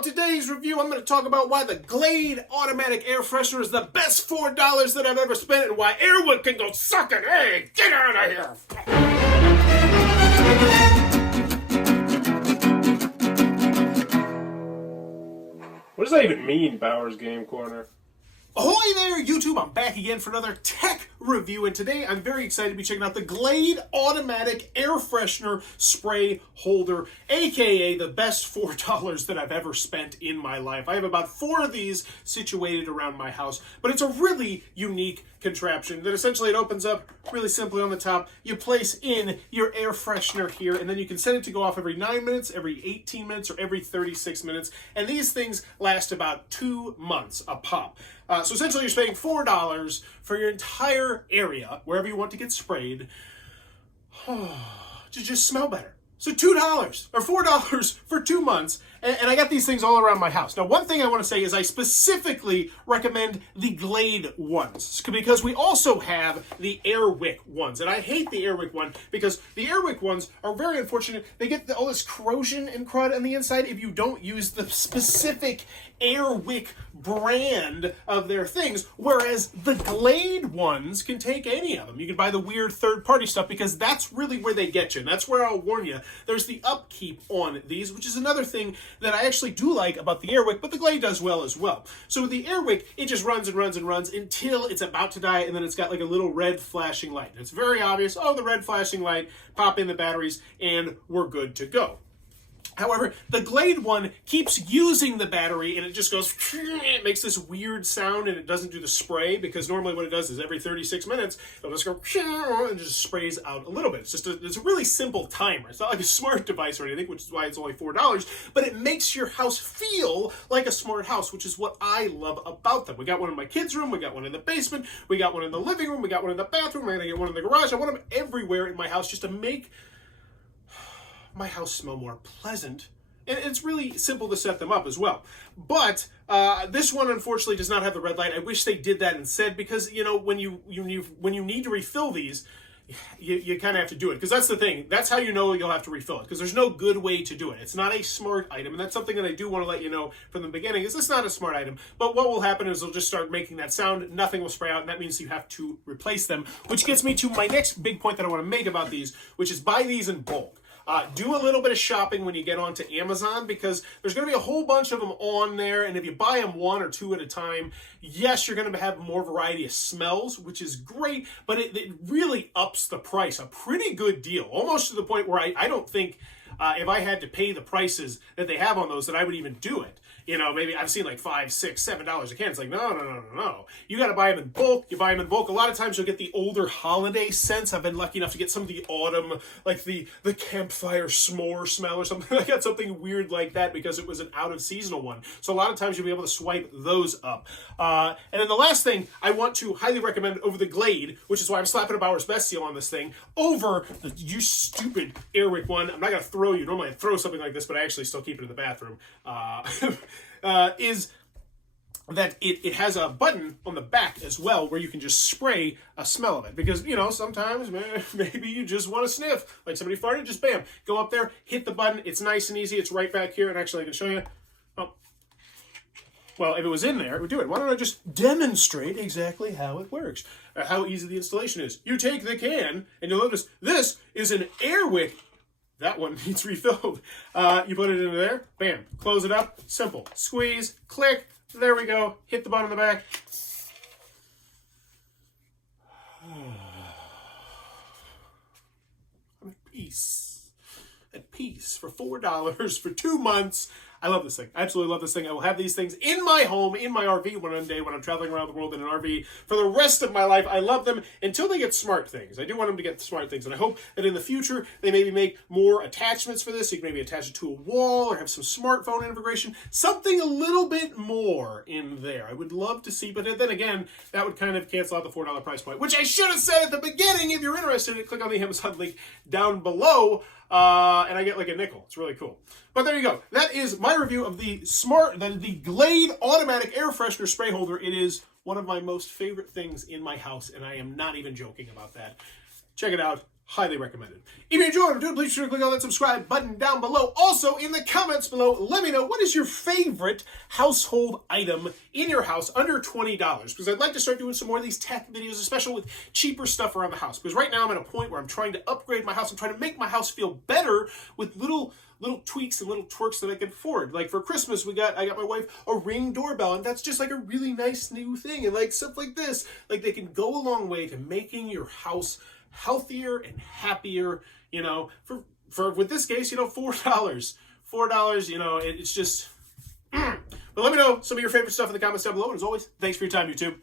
On today's review, I'm going to talk about why the Glade automatic air freshener is the best $4 that I've ever spent and why Wick can go suck it. Hey, get out of here! What does that even mean, Bowers Game Corner? Ahoy there, YouTube! I'm back again for another tech review, and today I'm very excited to be checking out the Glade Automatic Air Freshener Spray Holder, aka the best $4 that I've ever spent in my life. I have about 4 of these situated around my house, but it's a really unique contraption that essentially it opens up really simply on the top. You place in your air freshener here, and then you can set it to go off every 9 minutes, every 18 minutes, or every 36 minutes, and these things last about 2 months a pop. So essentially you're spending $4 for your entire area, wherever you want to get sprayed, to just smell better. So $2 or $4 for 2 months, and I got these things all around my house. Now, one thing I want to say is I specifically recommend the Glade ones, because we also have the Wick ones, and I hate the Wick one because the Wick ones are very unfortunate. They get all this corrosion and crud on the inside if you don't use the specific Wick brand of their things, whereas the Glade ones can take any of them. You can buy the weird third-party stuff because that's really where they get you, and that's where I'll warn you. There's the upkeep on these, which is another thing that I actually do like about the Wick, but the Glade does well as well. So with the Wick, it just runs and runs and runs until it's about to die, and then it's got like a little red flashing light. And it's very obvious, oh, the red flashing light, pop in the batteries, and we're good to go. However, the Glade one keeps using the battery and it just goes, it makes this weird sound and it doesn't do the spray, because normally what it does is every 36 minutes, it'll just go and just sprays out a little bit. It's a really simple timer. It's not like a smart device or anything, which is why it's only $4, but it makes your house feel like a smart house, which is what I love about them. We got one in my kids' room, we got one in the basement, we got one in the living room, we got one in the bathroom, we're gonna get one in the garage. I want them everywhere in my house just to make my house smell more pleasant, and it's really simple to set them up as well. But this one unfortunately does not have the red light. I wish they did that instead, because you know when you need to refill these, you kind of have to do it, because that's the thing. That's how you know you'll have to refill it, because there's no good way to do it. It's not a smart item, and that's something that I do want to let you know from the beginning, is it's not a smart item. But what will happen is they'll just start making that sound, nothing will spray out, and that means you have to replace them, which gets me to my next big point that I want to make about these, which is buy these in bulk. Do a little bit of shopping when you get onto Amazon, because there's going to be a whole bunch of them on there, and if you buy them 1 or 2 at a time, yes, you're going to have more variety of smells, which is great, but it really ups the price a pretty good deal, almost to the point where I don't think if I had to pay the prices that they have on those that I would even do it. You know, maybe I've seen like $5, $6, $7 a can. It's like, no. You got to buy them in bulk. You buy them in bulk. A lot of times you'll get the older holiday scents. I've been lucky enough to get some of the autumn, like the campfire s'more smell or something. I got something weird like that because it was an out of seasonal one. So a lot of times you'll be able to swipe those up. And then the last thing I want to highly recommend over the Glade, which is why I'm slapping a Bowers Best seal on this thing, over the you stupid Wick one. I'm not going to throw you. Normally I'd throw something like this, but I actually still keep it in the bathroom. Is that it has a button on the back as well where you can just spray a smell of it. Because, you know, sometimes maybe you just want to sniff. Like somebody farted, just bam. Go up there, hit the button. It's nice and easy. It's right back here. And actually I can show you. Oh, well, if it was in there, it would do it. Why don't I just demonstrate exactly how it works? How easy the installation is. You take the can, and you'll notice this is an Wick. That one needs refilled. You put it in there, bam, close it up, simple. Squeeze, click, there we go. Hit the button on the back. I'm at peace. At peace for $4 for 2 months. I love this thing. I absolutely love this thing. I will have these things in my home, in my RV one day when I'm traveling around the world in an RV for the rest of my life. I love them until they get smart things. I do want them to get smart things, and I hope that in the future they maybe make more attachments for this. You can maybe attach it to a wall or have some smartphone integration, something a little bit more in there. I would love to see, but then again, that would kind of cancel out the $4 price point, which I should have said at the beginning. If you're interested, click on the Amazon link down below. And I get like a nickel. It's really cool. But there you go. That is my review of the Glade Automatic Air Freshener Spray Holder. It is one of my most favorite things in my house, and I am not even joking about that. Check it out. Highly recommended. If you enjoyed what I'm doing, please be sure to click on that subscribe button down below. Also, in the comments below, let me know what is your favorite household item in your house under $20. Because I'd like to start doing some more of these tech videos, especially with cheaper stuff around the house. Because right now I'm at a point where I'm trying to upgrade my house. I'm trying to make my house feel better with little tweaks and little twerks that I can afford. Like for Christmas, I got my wife a Ring doorbell, and that's just like a really nice new thing. And like stuff like this, like they can go a long way to making your house healthier and happier, you know, for with this case, you know, $4, you know, it's just, but let me know some of your favorite stuff in the comments down below. And as always, thanks for your time, YouTube.